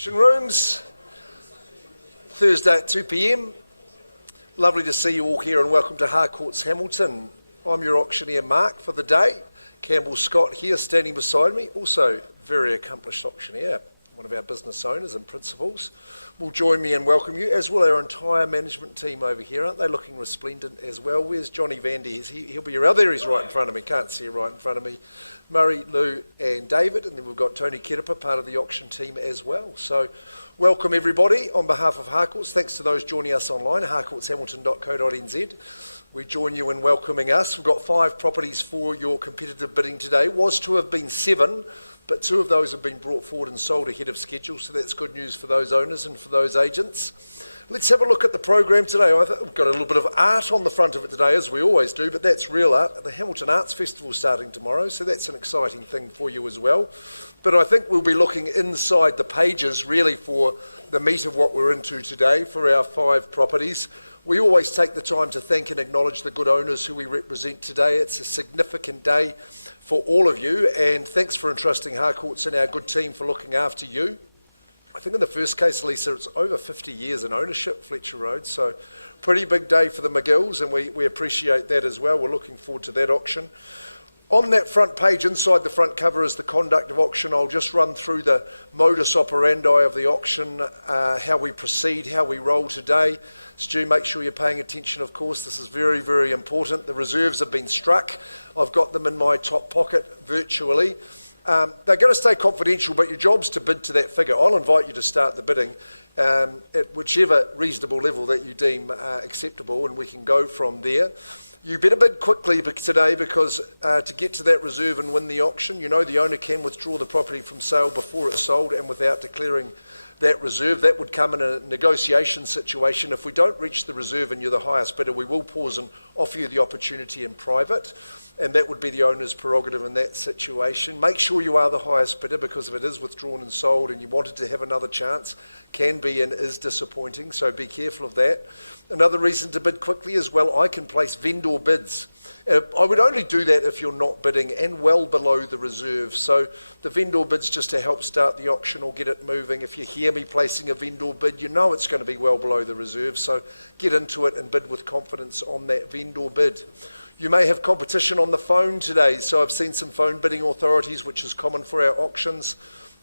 Auction rooms, Thursday at 2 p.m. Lovely to see you all here and welcome to Harcourts Hamilton. I'm your auctioneer Mark for the day. Campbell Scott here standing beside me, also very accomplished auctioneer, one of our business owners and principals, will join me and welcome you, as will our entire management team over here. Aren't they looking resplendent as well? Where's Johnny Vandy? He'll be around there. He's right in front of me. Can't see him right in front of me. Murray, Lou and David, and then we've got Tony Kerepa, part of the auction team as well. So welcome everybody on behalf of Harcourts. Thanks to those joining us online, harcourtshamilton.co.nz. We join you in welcoming us. We've got 5 properties for your competitive bidding today. Was to have been 7, but 2 of those have been brought forward and sold ahead of schedule, so that's good news for those owners and for those agents. Let's have a look at the program today. I think we've got a little bit of art on the front of it today, as we always do, but that's real art. The Hamilton Arts Festival starting tomorrow, so that's an exciting thing for you as well. But I think we'll be looking inside the pages really for the meat of what we're into today for our 5 properties. We always take the time to thank and acknowledge the good owners who we represent today. It's a significant day for all of you, and thanks for entrusting Harcourts and our good team for looking after you. I think in the first case, Lisa, it's over 50 years in ownership, Fletcher Road, so pretty big day for the McGills, and we appreciate that as well. We're looking forward to that auction. On that front page, inside the front cover, is the conduct of auction. I'll just run through the modus operandi of the auction, how we proceed, how we roll today. Stu, make sure you're paying attention, of course. This is very, very important. The reserves have been struck. I've got them in my top pocket virtually. They're going to stay confidential, but your job's to bid to that figure. I'll invite you to start the bidding at whichever reasonable level that you deem acceptable, and we can go from there. You better bid quickly today because to get to that reserve and win the auction, you know the owner can withdraw the property from sale before it's sold and without declaring that reserve. That would come in a negotiation situation. If we don't reach the reserve and you're the highest bidder, we will pause and offer you the opportunity in private, and that would be the owner's prerogative in that situation. Make sure you are the highest bidder, because if it is withdrawn and sold and you wanted to have another chance, can be and is disappointing, so be careful of that. Another reason to bid quickly as well, I can place vendor bids. I would only do that if you're not bidding and well below the reserve. So the vendor bid's just to help start the auction or get it moving. If you hear me placing a vendor bid, you know it's going to be well below the reserve, so get into it and bid with confidence on that vendor bid. You may have competition on the phone today, so I've seen some phone bidding authorities, which is common for our auctions.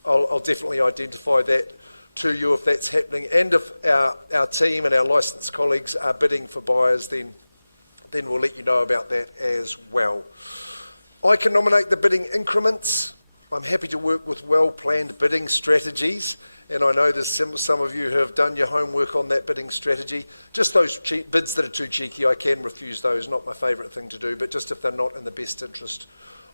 I'll definitely identify that to you if that's happening. And if our team and our licensed colleagues are bidding for buyers, then we'll let you know about that as well. I can nominate the bidding increments. I'm happy to work with well-planned bidding strategies, and I know there's some of you who have done your homework on that bidding strategy. Just those bids that are too cheeky, I can refuse those. Not my favourite thing to do, but just if they're not in the best interest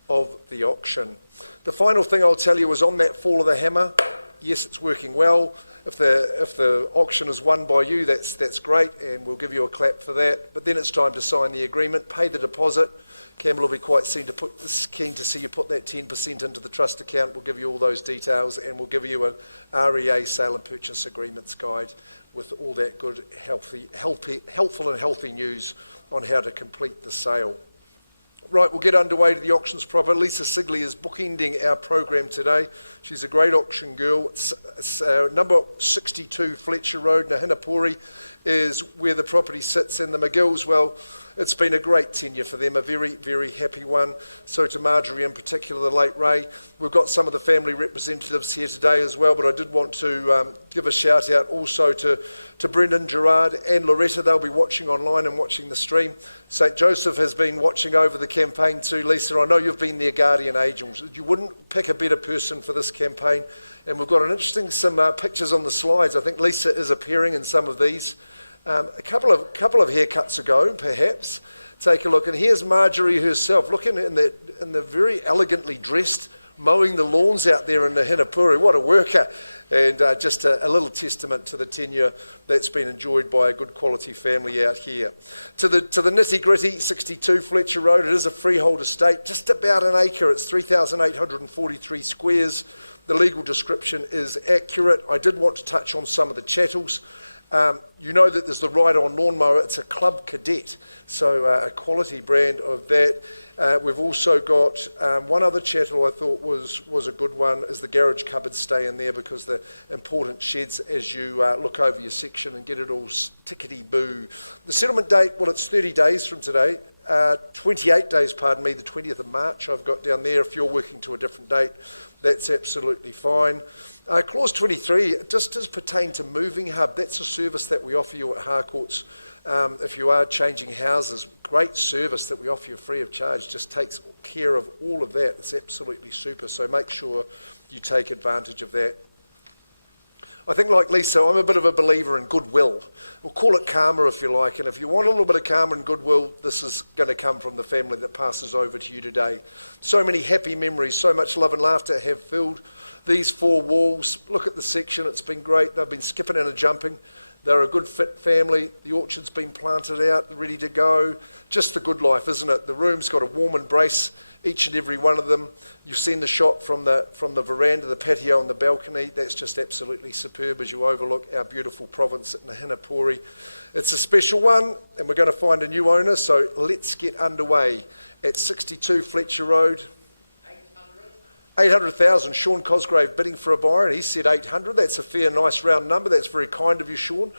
of the auction. The final thing I'll tell you is on that fall of the hammer, yes, it's working well. If the auction is won by you, that's great, and we'll give you a clap for that. But then it's time to sign the agreement, pay the deposit. Campbell will be quite keen to see you put that 10% into the trust account. We'll give you all those details, and we'll give you an REA sale and purchase agreements guide with all that good, helpful and healthy news on how to complete the sale. Right, we'll get underway to the auctions proper. Lisa Sigley is bookending our program today. She's a great auction girl. It's number 62 Fletcher Road, Nahinapuri is where the property sits, and the McGills, well, it's been a great tenure for them, a very, very happy one. So to Marjorie in particular, the late Ray. We've got some of the family representatives here today as well, but I did want to give a shout out also to Brendan, Gerard and Loretta. They'll be watching online and watching the stream. St. Joseph has been watching over the campaign too. Lisa, I know you've been their guardian angel. You wouldn't pick a better person for this campaign. And we've got an interesting some pictures on the slides. I think Lisa is appearing in some of these. A couple of haircuts ago, perhaps. Take a look, and here's Marjorie herself, looking in the very elegantly dressed, mowing the lawns out there in Nahinapuri. What a worker! And just a little testament to the tenure that's been enjoyed by a good quality family out here. To the nitty gritty, 62 Fletcher Road. It is a freehold estate, just about an acre. It's 3,843 squares. The legal description is accurate. I did want to touch on some of the chattels. You know that there's the Ride-On lawnmower. It's a Club Cadet, so a quality brand of that. We've also got one other chattel I thought was a good one, is the garage cupboards stay in there because the important sheds as you look over your section and get it all tickety-boo. The settlement date, well, it's 30 days from today. 28 days, pardon me, the 20th of March I've got down there. If you're working to a different date, that's absolutely fine. Clause 23, it just does pertain to Moving Hub. That's a service that we offer you at Harcourts. If you are changing houses, great service that we offer you free of charge, just takes care of all of that. It's absolutely super, so make sure you take advantage of that. I think like Lisa, I'm a bit of a believer in goodwill. We'll call it karma if you like, and if you want a little bit of karma and goodwill, this is going to come from the family that passes over to you today. So many happy memories, so much love and laughter have filled these four walls. Look at the section, it's been great. They've been skipping and jumping. They're a good fit family. The orchard's been planted out, ready to go. Just the good life, isn't it? The room's got a warm embrace, each and every one of them. You've seen the shot from the veranda, the patio and the balcony. That's just absolutely superb as you overlook our beautiful province at Nahinapori. It's a special one, and we're going to find a new owner, so let's get underway. At 62 Fletcher Road. 800,000. Sean Cosgrave bidding for a buyer, and he said 800. That's a fair, nice round number. That's very kind of you, Sean.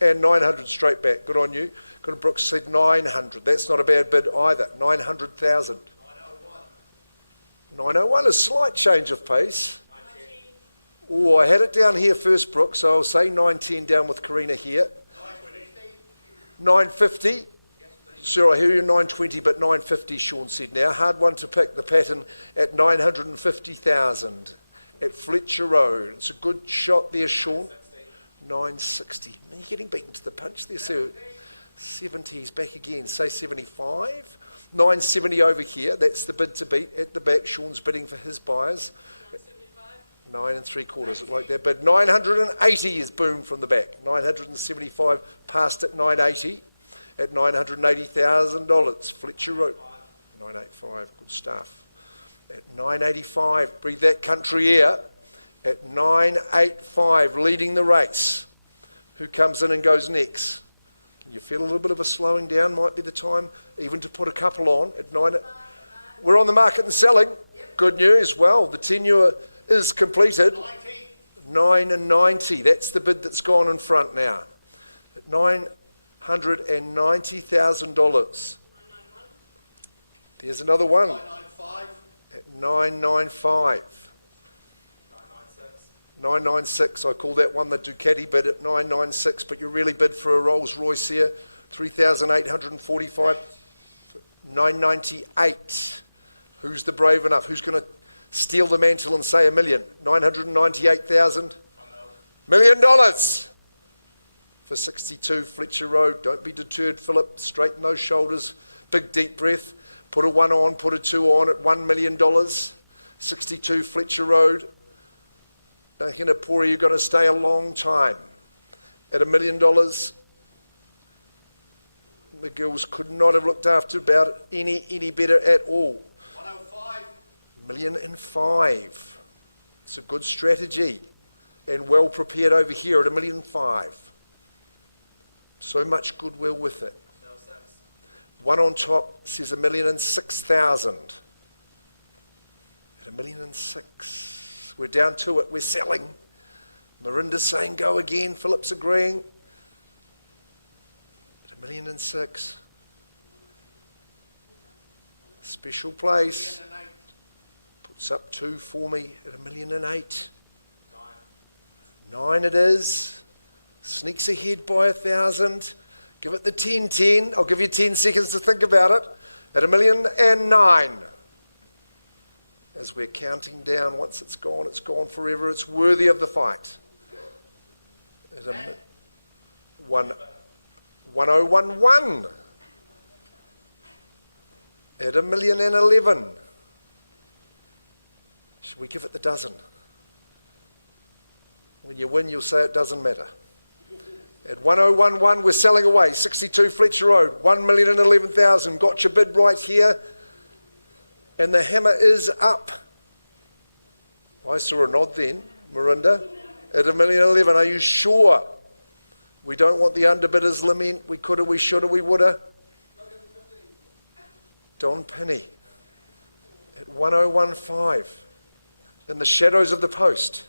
And 900 straight back. Good on you. Good. Brooks said 900. That's not a bad bid either. 900,000. 901. A slight change of pace. Oh, I had it down here first, Brooks, so I'll say 910 down with Karina here. 950. Sure, I hear you, 920, but 950, Sean said now. Hard one to pick, the pattern at 950,000 at Fletcher Road. It's a good shot there, Sean. 960. You're getting beaten to the punch there, sir. 70s back again, say 75. 970 over here, that's the bid to beat at the back. Sean's bidding for his buyers. 9 3/4, like that. But 980 is boom from the back. 975 passed at 980. At $980,000, Fletcher Road. 985, good stuff. At 985, breathe that country air. At 985, leading the race. Who comes in and goes next? Can you feel a little bit of a slowing down? Might be the time even to put a couple on. At 9, we're on the market and selling. Good news. Well, the tenure is completed. 990. That's the bid that's gone in front now. At $990,000. There's another one. 995. At 995. 996. I call that one the Ducati bid at 996, but you really bid for a Rolls Royce here. 3,845. 998. Who's the brave enough? Who's going to steal the mantle and say $1 million? 998,000. $1 million. For 62 Fletcher Road. Don't be deterred, Philip. Straighten those shoulders. Big deep breath. Put a 1 on, put a 2 on at $1 million. 62 Fletcher Road. Nahinapori, you're going to stay a long time. At $1 million, the girls could not have looked after about it any better at all. 105. $1,005,000. It's a good strategy. And well prepared over here at $1,005,000. So much goodwill with it. One on top says $1,006,000. At $1,006,000. We're down to it. We're selling. Miranda's saying go again. Philip's agreeing. At $1,006,000. Special place. Puts up 2 for me at $1,008,000. 9 it is. Sneaks ahead by 1,000. Give it the 10-10. I'll give you 10 seconds to think about it. At $1,009,000. As we're counting down, once it's gone forever. It's worthy of the fight. At 1011. At $1,011,000. Should we give it the dozen? When you win, you'll say it doesn't matter. At 1011, we're selling away. 62 Fletcher Road, $1,011,000. Got your bid right here. And the hammer is up. I saw a nod then, Mirinda. At $1,011,000, are you sure? We don't want the underbidders lament. We coulda, we shoulda, we woulda. Don Penny at 1015 in the shadows of the post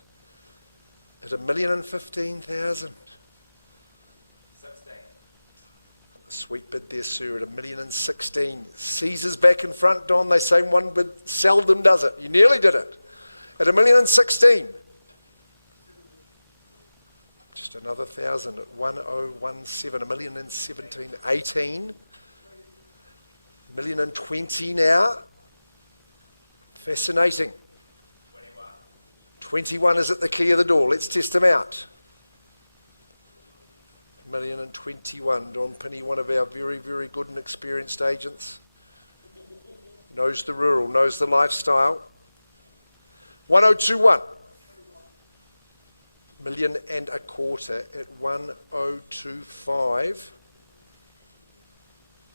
at 1,015,000. Sweet bid there, sir, at 1,016,000. Caesar's back in front, Don. They say one bid seldom does it. You nearly did it. At 1,016,000. Just another 1,000 at 1017, 1,017, 18. 1,020 now. Fascinating. 21 is at the key of the door. Let's test him out. 1,021. Don Penny, one of our very, very good and experienced agents. Knows the rural, knows the lifestyle. 1021. 1,025,000 at 1025.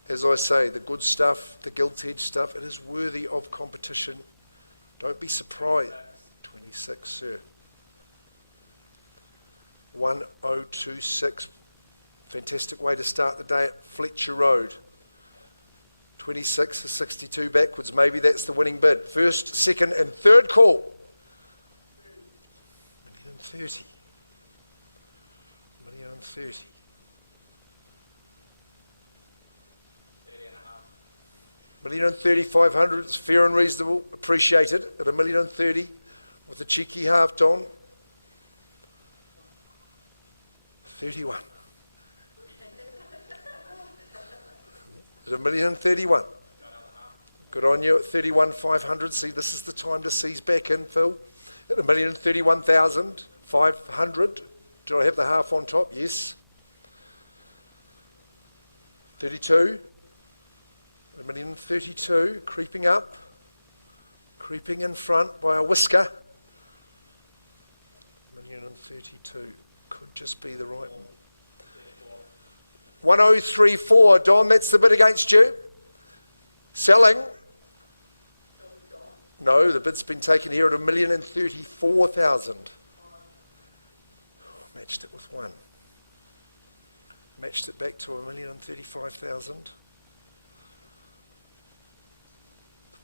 As I say, the good stuff, the gilt-edged stuff, it is worthy of competition. Don't be surprised. 26, sir. 1026. Fantastic way to start the day at Fletcher Road. 26 is 62 backwards. Maybe that's the winning bid. First, second, and third call. 1,030. 1,030. 1,030,500. It's fair and reasonable. Appreciated at 1,030,000 with a cheeky half, Don. 31. At 1,031,000. Good on you at 31,500. See, this is the time to seize back in, Phil. At 1,031,500. Do I have the half on top? Yes. 32. 1,032,000. Creeping up. Creeping in front by a whisker. 1,032,000. Could just be the right one. 1034, Don, that's the bid against you. Selling. No, the bid's been taken here at 1,034,000. Matched it with one. Matched it back to 1,035,000.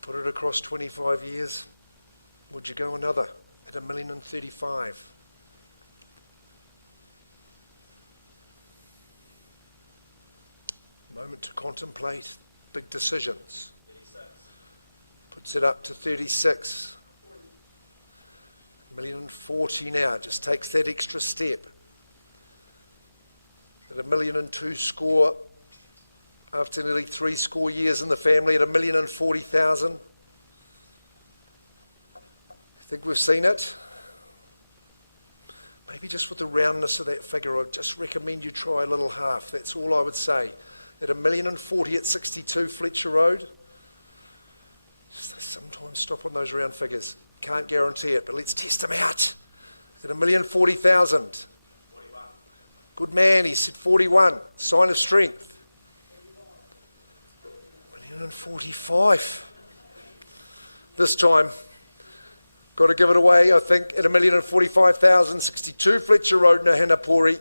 Put it across 25 years. Would you go another at 1,035,000? Moment to contemplate big decisions. 36. Puts it up to 36. 1,040,000 now, just takes that extra step. At 1,002,000 score, after nearly 70 years in the family, at 1,040,000. You think we've seen it? Maybe just with the roundness of that figure, I'd just recommend you try a little half. That's all I would say. At 1,040,000 at 62 Fletcher Road. Just sometimes stop on those round figures. Can't guarantee it, but let's test them out. At 1,040,000. 41. Good man, he said 41. Sign of strength. 1,045,000. This time, got to give it away, I think, at 1,045,000, 62 Fletcher Road, Nahanapori.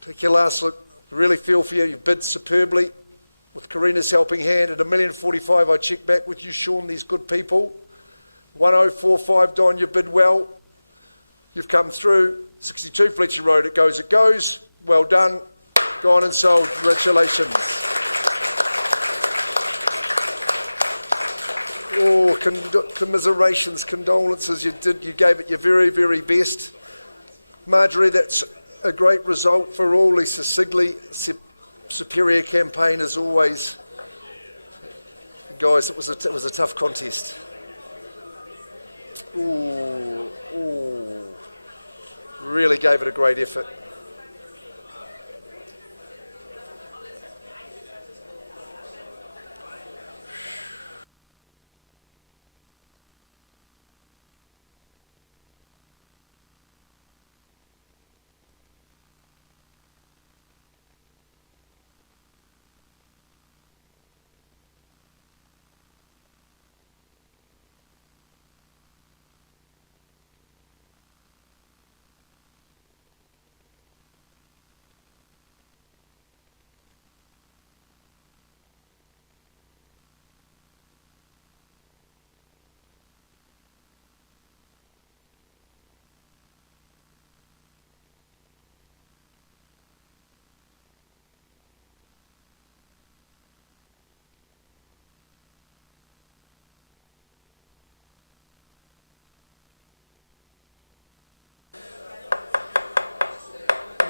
Take your last look. Really feel for you. You've bid superbly with Karina's helping hand. At 1,045,000, I check back with you, Sean, these good people. 1045, Don, you bid well. You've come through. 62 Fletcher Road, it goes, it goes. Well done. Gone and sold. Congratulations. Oh, commiserations, condolences. You gave it your very, very best. Marjorie, that's a great result for all. Lisa Sigley, superior campaign as always. Guys, it was a tough contest. Ooh, really gave it a great effort.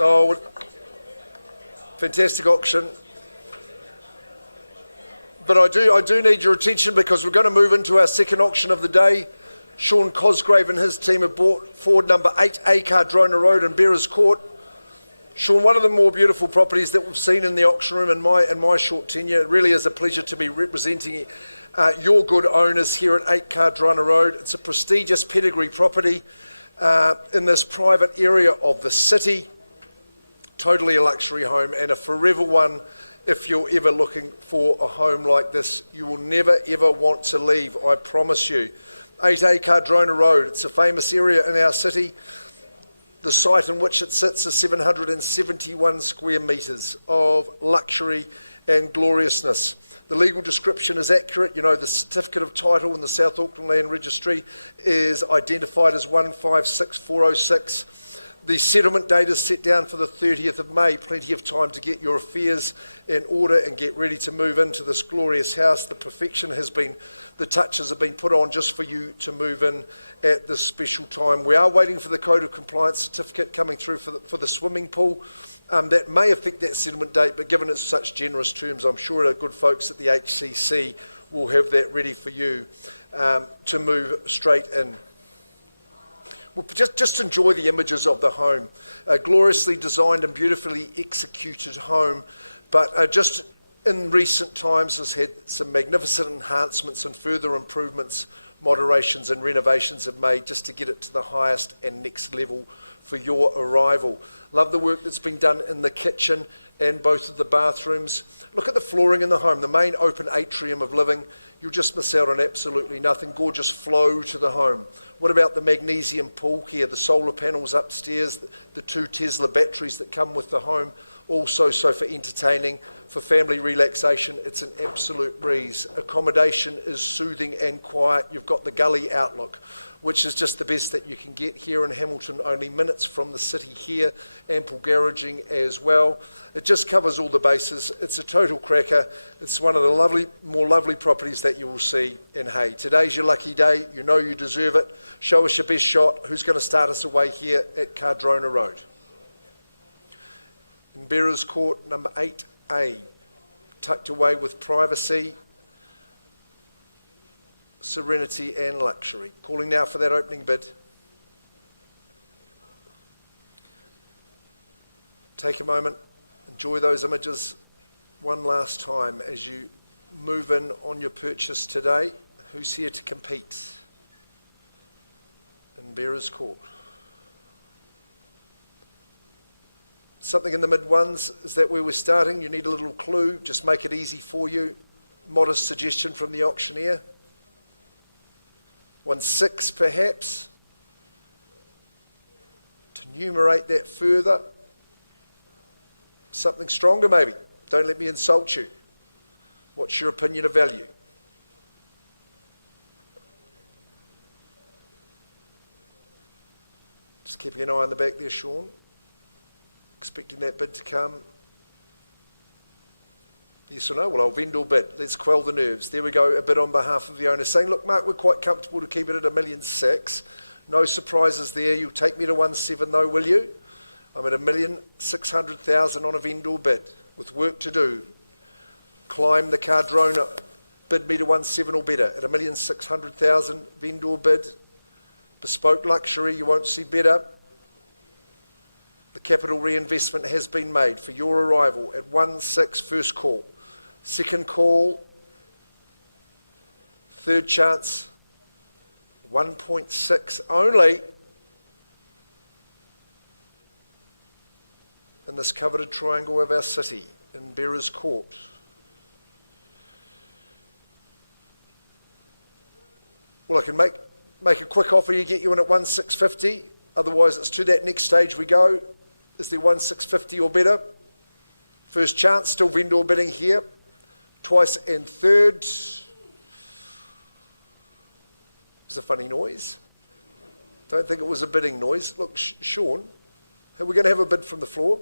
Oh, fantastic auction. But I do need your attention because we're going to move into our second auction of the day. Sean Cosgrave and his team have bought forward number 8 Cardrona Road in Bearers Court. Sean, one of the more beautiful properties that we've seen in the auction room in my short tenure. It really is a pleasure to be representing your good owners here at 8 Cardrona Road. It's a prestigious pedigree property in this private area of the city. Totally a luxury home and a forever one. If you're ever looking for a home like this, you will never ever want to leave, I promise you. 8A Cardrona Road, it's a famous area in our city. The site in which it sits is 771 square metres of luxury and gloriousness. The legal description is accurate. You know, the certificate of title in the South Auckland Land Registry is identified as 156406. The settlement date is set down for the 30th of May. Plenty of time to get your affairs in order and get ready to move into this glorious house. The touches have been put on just for you to move in at this special time. We are waiting for the Code of Compliance certificate coming through for the swimming pool. That may affect that settlement date, but given it's such generous terms, I'm sure the good folks at the HCC will have that ready for you to move straight in. Well, just enjoy the images of the home. A gloriously designed and beautifully executed home, but just in recent times has had some magnificent enhancements and further improvements, moderations and renovations have made just to get it to the highest and next level for your arrival. Love the work that's been done in the kitchen and both of the bathrooms. Look at the flooring in the home, the main open atrium of living. You'll just miss out on absolutely nothing. Gorgeous flow to the home. What about the magnesium pool here, the solar panels upstairs, the 2 Tesla batteries that come with the home? Also, so for entertaining, for family relaxation, it's an absolute breeze. Accommodation is soothing and quiet. You've got the gully outlook, which is just the best that you can get here in Hamilton, only minutes from the city here, ample garaging as well. It just covers all the bases. It's a total cracker. It's one of the more lovely properties that you will see in Hay. Today's your lucky day. You know you deserve it. Show us your best shot. Who's going to start us away here at Cardrona Road? In Bearers Court, number 8A, tucked away with privacy, serenity and luxury. Calling now for that opening bid. Take a moment, enjoy those images one last time as you move in on your purchase today. Who's here to compete in Bearers Court? Something in the mid ones, is that where we're starting? You need a little clue, just make it easy for you. Modest suggestion from the auctioneer. 1/6 perhaps. To numerate that further. Something stronger maybe. Don't let me insult you. What's your opinion of value? Just keeping an eye on the back there, Sean. Expecting that bid to come. Yes or no? Well, I'll vendor bid. Let's quell the nerves. There we go, a bid on behalf of the owner saying, look, Mark, we're quite comfortable to keep it at $1,600,000. No surprises there. You'll take me to 1.7 though, will you? I'm at $1,600,000 on a vendor bid with work to do. Climb the Cardrona, bid me to 1.7 or better at $1,600,000 vendor bid. Bespoke luxury, you won't see better. The capital reinvestment has been made for your arrival at 1.6 first call. Second call, third chance, 1.6 only in this coveted triangle of our city in Bearers Court. Well, I can make a quick offer, you get you in at 1.650. Otherwise, it's to that next stage we go. Is there 1.650 or better? First chance, still vendor bidding here. Twice and third. It's a funny noise. Don't think it was a bidding noise. Look, Sean, are we going to have a bid from the floor?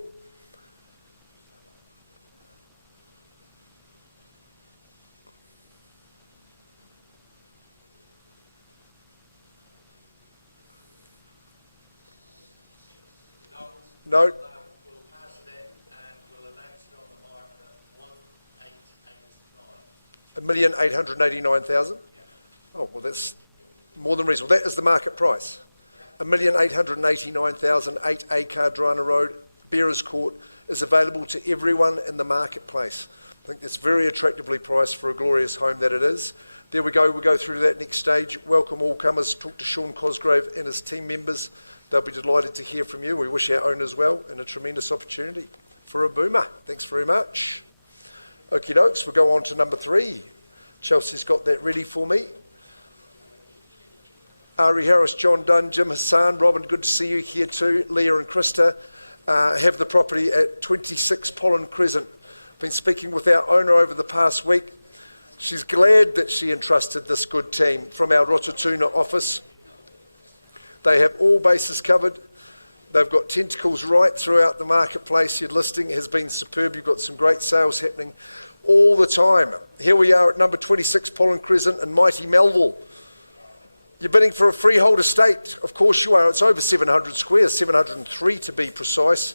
No. 1,889,000. Oh, well, that's more than reasonable. That is the market price. 1,889,000, 8A Cardrana Road, Bearers Court, is available to everyone in the marketplace. I think that's very attractively priced for a glorious home that it is. There we go. We'll go through to that next stage. Welcome all comers. Talk to Sean Cosgrove and his team members. They'll be delighted to hear from you. We wish our owners well and a tremendous opportunity for a boomer. Thanks very much. Okie dokes, we'll go on to number 3. Chelsea's got that ready for me. Ari Harris, John Dunn, Jim Hassan, Robin, good to see you here too. Leah and Krista have the property at 26 Pollen Crescent. Been speaking with our owner over the past week. She's glad that she entrusted this good team from our Rotatuna office. They have all bases covered. They've got tentacles right throughout the marketplace. Your listing has been superb. You've got some great sales happening all the time. Here we are at number 26 Pollen Crescent in mighty Melville. You're bidding for a freehold estate. Of course you are. It's over 700 squares, 703 to be precise.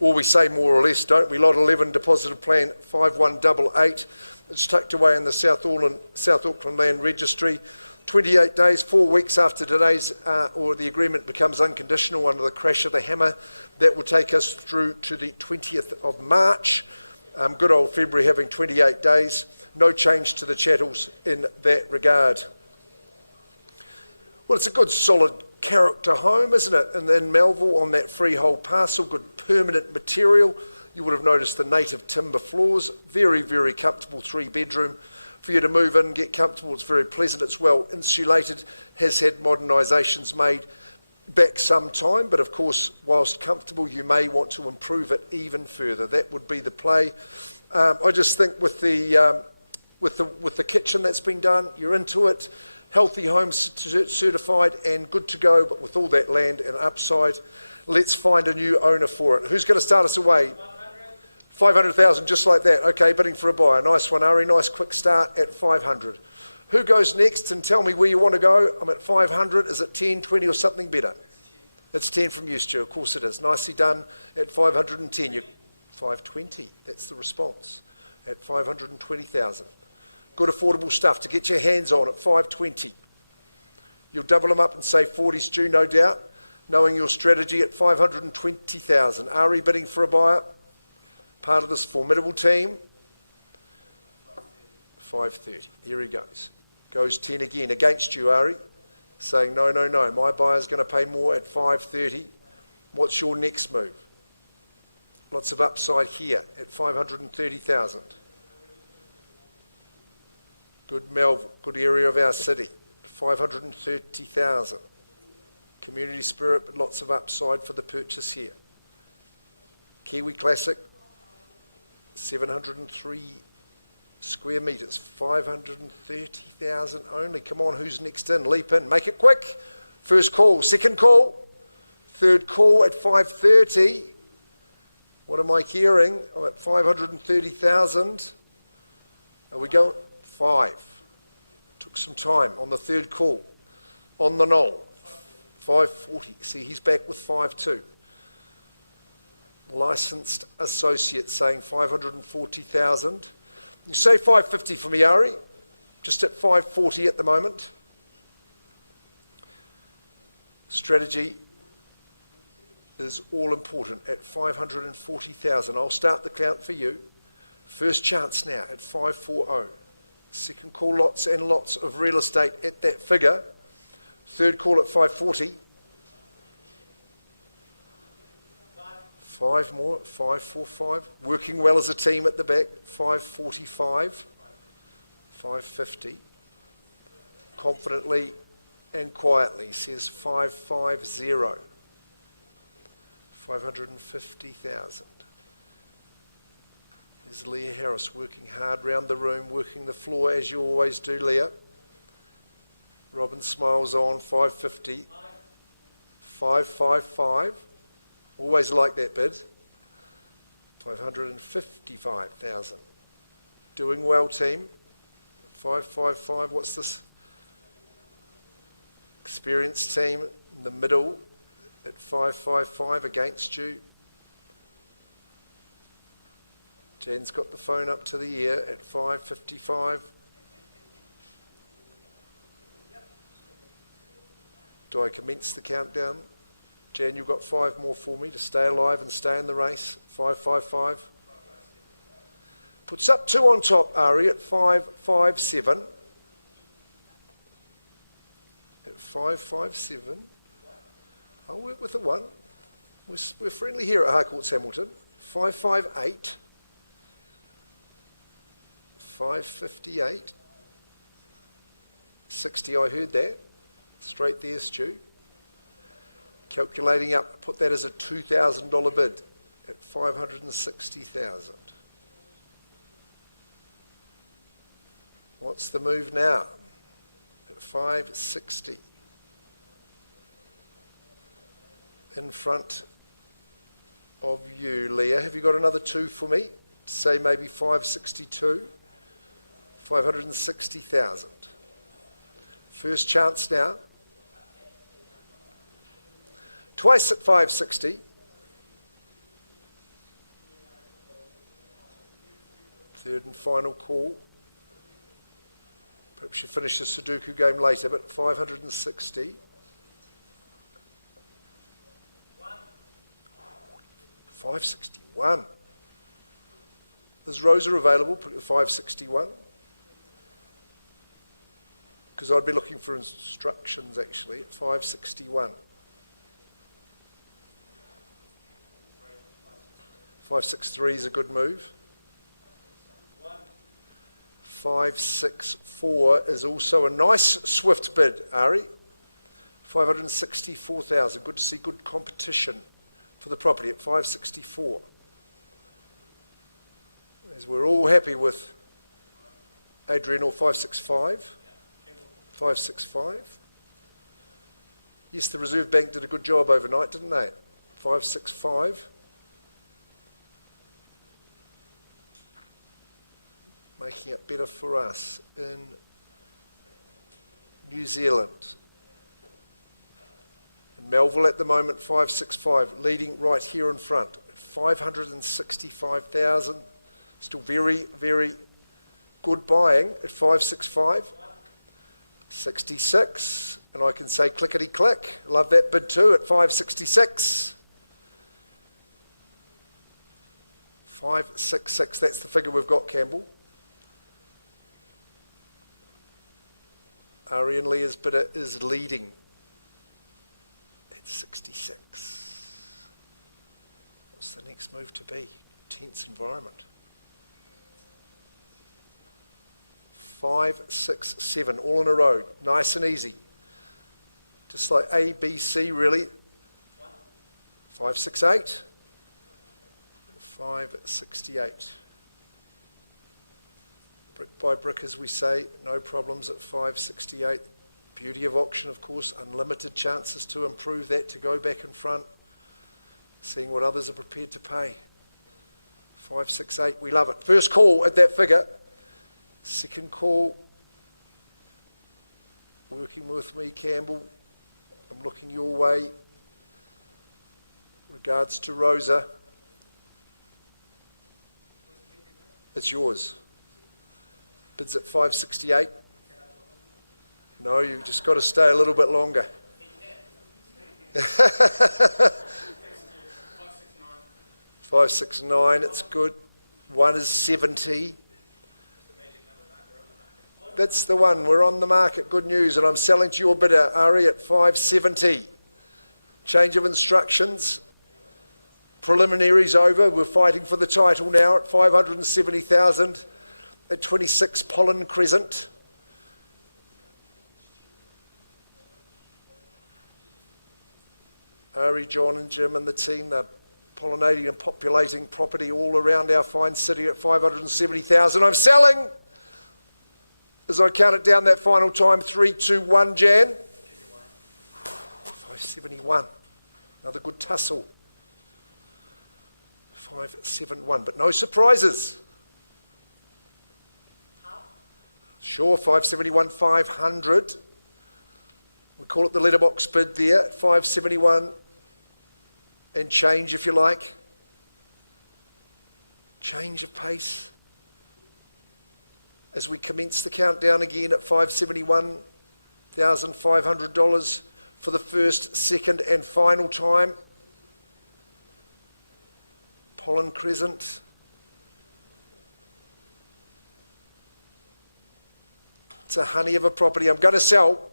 Or we say more or less, don't we? Lot 11, deposited plan 5188. It's tucked away in the South Auckland Land Registry. 28 days, 4 weeks after today's, or the agreement becomes unconditional under the crash of the hammer. That will take us through to the 20th of March. Good old February having 28 days. No change to the chattels in that regard. Well, it's a good solid character home, isn't it? And in Melville on that freehold parcel, good permanent material. You would have noticed the native timber floors. Very, very comfortable 3-bedroom. For you to move in, get comfortable. It's very pleasant. It's well insulated. Has had modernisations made back some time, but of course, whilst comfortable, you may want to improve it even further. That would be the play. I just think with the kitchen that's been done, you're into it. Healthy home certified and good to go, but with all that land and upside, let's find a new owner for it. Who's going to start us away? 500,000, just like that. Okay, bidding for a buyer. Nice one, Ari. Nice quick start at 500. Who goes next and tell me where you want to go? I'm at 500. Is it 10, 20 or something better? It's 10 from you, Stu. Of course it is. Nicely done at 510. You're 520. That's the response at 520,000. Good affordable stuff to get your hands on at 520. You'll double them up and say 40 Stu, no doubt, knowing your strategy at 520,000. Ari bidding for a buyer. Part of this formidable team. 530. There he goes. Goes 10 again against you, Ari. Saying, no, no, no. My buyer's going to pay more at 530. What's your next move? Lots of upside here at 530,000. Good Melville, good area of our city. 530,000. Community spirit, but lots of upside for the purchase here. Kiwi Classic, 703 square metres, 530,000 only. Come on, who's next in? Leap in, make it quick. First call, second call, third call at 530. What am I hearing? I'm at 530,000. Are we going? 5. Took some time on the third call. On the knoll. 540. See, he's back with 5.2. Licensed associate saying 540,000. You say 550 for me, Ari. Just at 540 at the moment. Strategy is all important at 540,000. I'll start the count for you. First chance now at 540. Second call, lots and lots of real estate at that figure. Third call at 540. 5 more, 545. Working well as a team at the back. 545. 550. Confidently and quietly says 550. 550,000. There's Leah Harris working hard round the room, working the floor as you always do, Leah. Robin smiles on, 550. 555. Always like that bid. 555,000. Doing well, team. 555. What's this? Experienced team in the middle at 555 against you. Jen's got the phone up to the ear at 555. Do I commence the countdown? Jan, you've got 5 more for me to stay alive and stay in the race. 555. Puts up 2 on top, Ari, at 557. At 557. I'll work with a 1. We're friendly here at Harcourts Hamilton. 558. 558. 60, I heard that. Straight there, Stu. Calculating up, put that as a $2,000 bid at $560,000. What's the move now? At 560. In front of you, Leah. Have you got another 2 for me? Say maybe 562. 560,000. First chance now. Twice at 560. Third and final call. Perhaps you finish the Sudoku game later, but 560. 561. Is Rosa available? Put it at 561. Because I'd be looking for instructions actually at 561. 563 is a good move. 564 is also a nice swift bid, Ari. 564,000. Good to see good competition for the property at 564. As we're all happy with Adrian, or 565. 565. Yes, the Reserve Bank did a good job overnight, didn't they? 565. Making it better for us in New Zealand. In Melville at the moment, 565, leading right here in front. 565,000. Still very, very good buying at 565. 66, and I can say clickety click. Love that bid too at 566. 566, that's the figure we've got, Campbell. Ari and Leah's bidder is leading at 66. What's the next move to be? Tense environment. 5, 6, 7, all in a row, nice and easy. Just like A, B, C, really. 5, 6, 8. 568. Brick by brick, as we say, no problems at 568. Beauty of auction, of course, unlimited chances to improve that, to go back in front, seeing what others are prepared to pay. 568, we love it. First call at that figure. Second call, working with me, Campbell. I'm looking your way. Regards to Rosa. It's yours. Bids at 568. No, you've just got to stay a little bit longer. 569, it's good. 1 is 70. That's the one. We're on the market. Good news. And I'm selling to your bidder, Ari, at 570. Change of instructions. Preliminaries over. We're fighting for the title now at 570,000 at 26 Pollen Crescent. Ari, John and Jim and the team, they're pollinating and populating property all around our fine city at 570,000. I'm selling! As I count it down that final time, 3, 2, 1, Jan. 571. Another good tussle. 571, but no surprises. Sure, 571, 500. We call it the letterbox bid there, 571 and change if you like. Change of pace. As we commence the countdown again at $571,500, for the first, second and final time. Pollen Crescent. It's a honey of a property. I'm going to sell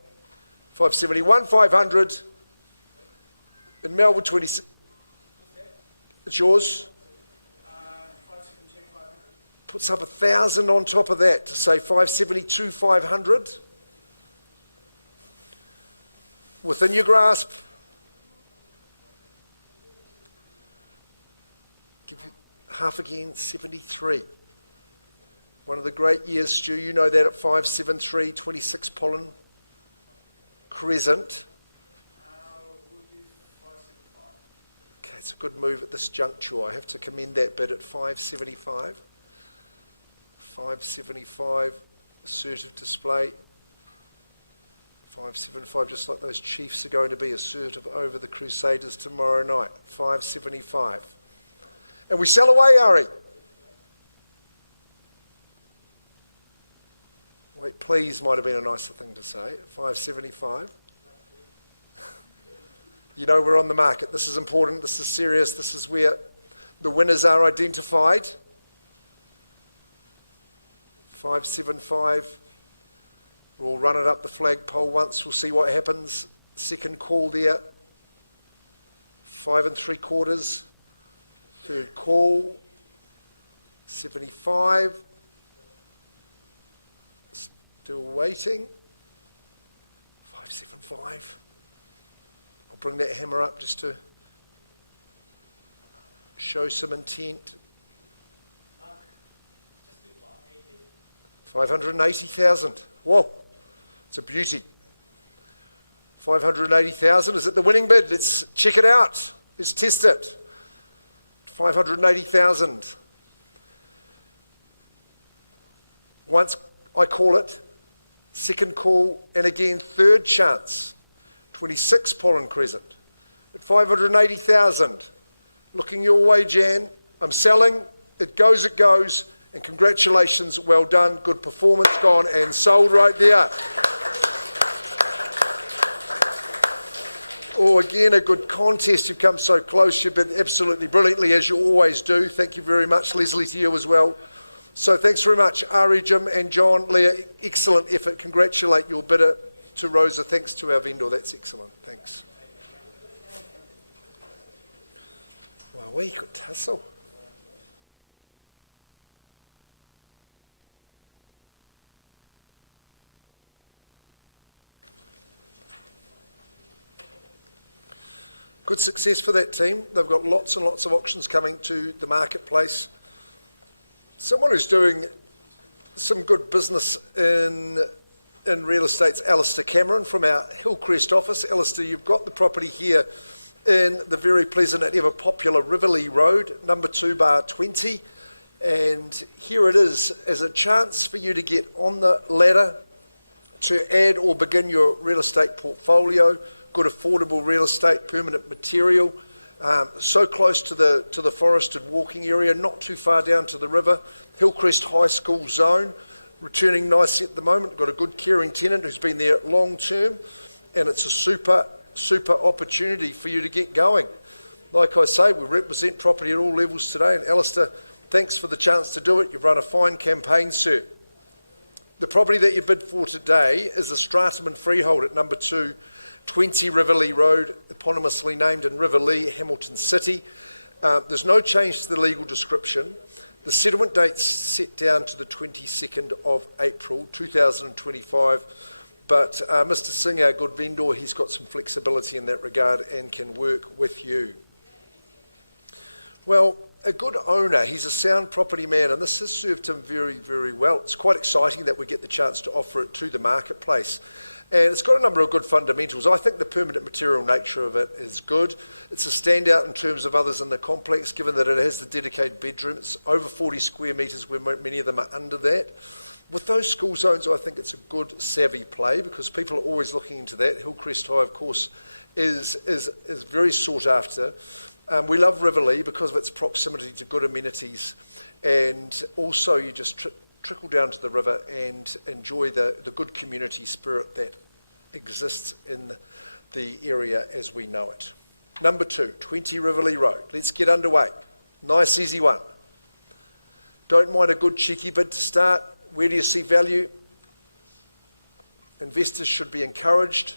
571, 500 in Melbourne 26. It's yours. Puts up 1,000 on top of that to say 572, 500. Within your grasp. Give you half again, 73. One of the great years, Stu, you know that at 573, 26 Pollen Crescent. Okay, it's a good move at this juncture. I have to commend that bid at 575. 575, assertive display. 575, just like those Chiefs are going to be assertive over the Crusaders tomorrow night. 575. And we sell away, Ari. Wait, please might have been a nicer thing to say. 575. You know we're on the market. This is important. This is serious. This is where the winners are identified. 575. We'll run it up the flagpole once. We'll see what happens. Second call there. 5 3/4. Third call. 75. Still waiting. 575. I'll bring that hammer up just to show some intent. 580,000. Whoa, it's a beauty. 580,000. Is it the winning bid? Let's check it out. Let's test it. 580,000. Once I call it, second call, and again third chance. 26 Pollen Crescent at 580,000. Looking your way, Jan. I'm selling. It goes, and congratulations, well done, good performance, gone and sold right there. Oh, again, a good contest. You've come so close. You've been absolutely brilliantly, as you always do. Thank you very much, Leslie, to you as well. So thanks very much, Ari, Jim and John. Leah, excellent effort. Congratulate your bidder. To Rosa, thanks to our vendor. That's excellent. Thanks. Wow, we could tussle. Good success for that team. They've got lots and lots of auctions coming to the marketplace. Someone who's doing some good business in real estate's Alistair Cameron from our Hillcrest office. Alistair, you've got the property here in the very pleasant and ever popular Riverlea Road, number 2 bar 20. And here it is as a chance for you to get on the ladder to add or begin your real estate portfolio. Good affordable real estate, permanent material. So close to the forested walking area, not too far down to the river. Hillcrest High School zone. Returning nicely at the moment. Got a good caring tenant who's been there long term, and it's a super opportunity for you to get going. Like I say, we represent property at all levels today, and Alistair, thanks for the chance to do it. You've run a fine campaign, sir. The property that you bid for today is a stratum and freehold at number 2, 20 Riverlea Road, eponymously named in Riverlea, Hamilton City. There's no change to the legal description. The settlement date's set down to the 22nd of April 2025, but Mr. Singh, our good vendor, he's got some flexibility in that regard and can work with you. Well, a good owner, he's a sound property man, and this has served him very, very well. It's quite exciting that we get the chance to offer it to the marketplace. And it's got a number of good fundamentals. I think the permanent material nature of it is good. It's a standout in terms of others in the complex, given that it has the dedicated bedroom. It's over 40 square metres, where many of them are under that. With those school zones, I think it's a good, savvy play, because people are always looking into that. Hillcrest High, of course, is very sought after. We love Riverlea because of its proximity to good amenities, and also you just trickle down to the river and enjoy the good community spirit that exists in the area as we know it. Number 2, 20 Riverlea Road. Let's get underway. Nice, easy one. Don't mind a good cheeky bid to start. Where do you see value? Investors should be encouraged.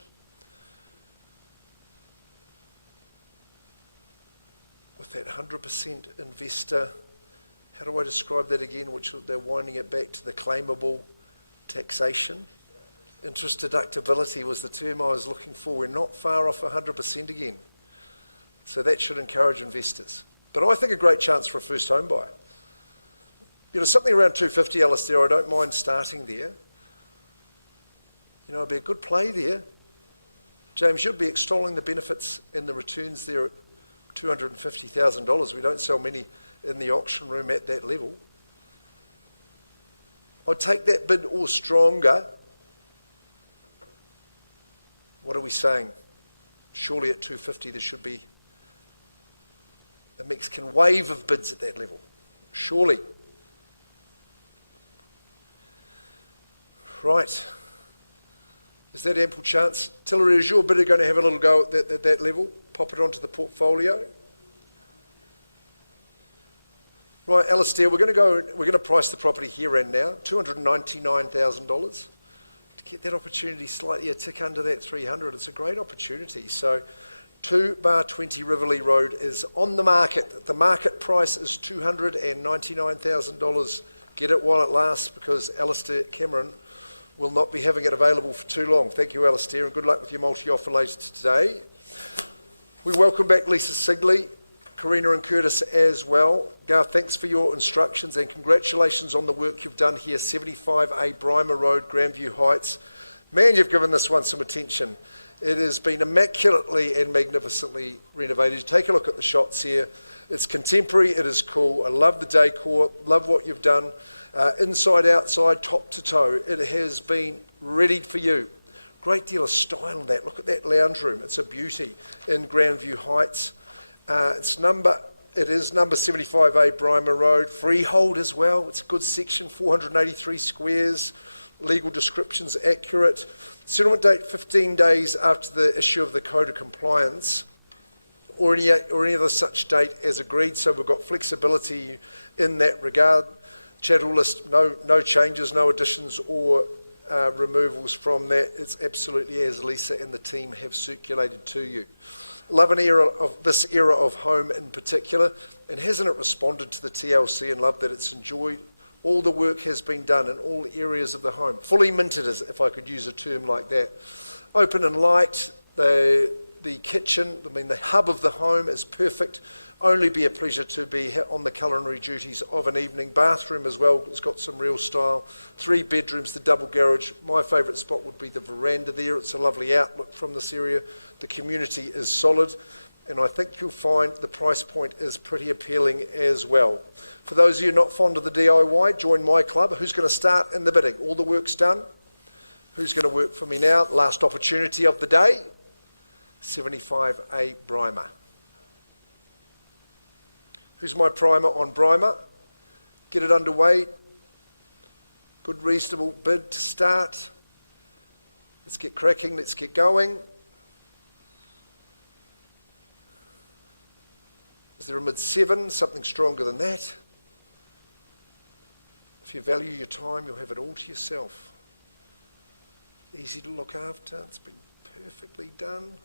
With that 100% investor, how do I describe that again? Which they're winding it back to the claimable taxation. Interest deductibility was the term I was looking for. We're not far off 100% again. So that should encourage investors. But I think a great chance for a first home buyer. Something around 250, Alistair, I don't mind starting there. It'd be a good play there. James, you'd be extolling the benefits and the returns there at $250,000. We don't sell many in the auction room at that level. I'd take that bid or stronger. What are we saying? Surely at 250 there should be a Mexican wave of bids at that level. Surely. Right. Is that ample chance? Tillery, is your bidder going to have a little go at that level? Pop it onto the portfolio? Right, Alistair, we're going to price the property here and now, $299,000. To get that opportunity slightly a tick under that 300, it's a great opportunity. So 2/20 Riverlea Road is on the market. The market price is $299,000. Get it while it lasts, because Alistair Cameron will not be having it available for too long. Thank you, Alistair, and good luck with your multi-offer later today. We welcome back Lisa Sigley, Karina and Curtis as well. Garth, thanks for your instructions and congratulations on the work you've done here, 75A Brymer Road, Grandview Heights. Man, you've given this one some attention. It has been immaculately and magnificently renovated. Take a look at the shots here. It's contemporary, it is cool. I love the decor, love what you've done. Inside, outside, top to toe, it has been readied for you. Great deal of style in that. Look at that lounge room. It's a beauty in Grandview Heights. It is number 75A Brymer Road. Freehold as well. It's a good section, 483 squares. Legal description's accurate. Settlement date 15 days after the issue of the Code of Compliance, or any other such date as agreed. So we've got flexibility in that regard. Chattel list, no changes, no additions or removals from that. It's absolutely as Lisa and the team have circulated to you. Love this era of home in particular, and hasn't it responded to the TLC, and love that it's enjoyed. All the work has been done in all areas of the home. Fully minted, as if I could use a term like that. Open and light, the kitchen, the hub of the home is perfect. Only be a pleasure to be on the culinary duties of an evening. Bathroom as well, it's got some real style. 3 bedrooms, the double garage. My favourite spot would be the veranda there. It's a lovely outlook from this area. The community is solid, and I think you'll find the price point is pretty appealing as well. For those of you not fond of the DIY, join my club. Who's going to start in the bidding? All the work's done. Who's going to work for me now? Last opportunity of the day. 75A Brymer. Who's my primer on Brymer? Get it underway. Good reasonable bid to start. Let's get cracking, let's get going. Is there a mid-7, something stronger than that? If you value your time, you'll have it all to yourself. Easy to look after, it's been perfectly done.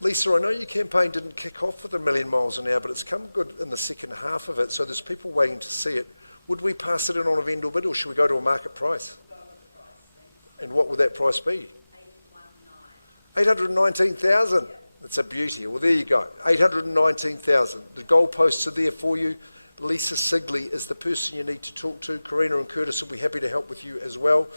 Lisa, I know your campaign didn't kick off with 1,000,000 miles an hour, but it's come good in the second half of it, so there's people waiting to see it. Would we pass it in on a vendor bid, or should we go to a market price? We'll go with the price, thanks. And what would that price be? 819,000. That's a beauty. Well, there you go. 819,000. The goalposts are there for you. Lisa Sigley is the person you need to talk to. Karina and Curtis will be happy to help with you as well.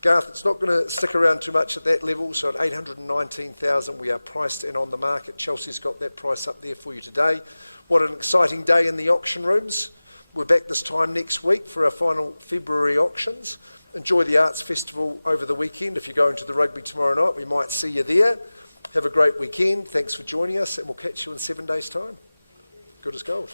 Garth, it's not going to stick around too much at that level, so at 819,000 we are priced and on the market. Chelsea's got that price up there for you today. What an exciting day in the auction rooms. We're back this time next week for our final February auctions. Enjoy the Arts Festival over the weekend. If you're going to the rugby tomorrow night, we might see you there. Have a great weekend. Thanks for joining us, and we'll catch you in 7 days' time. Good as gold.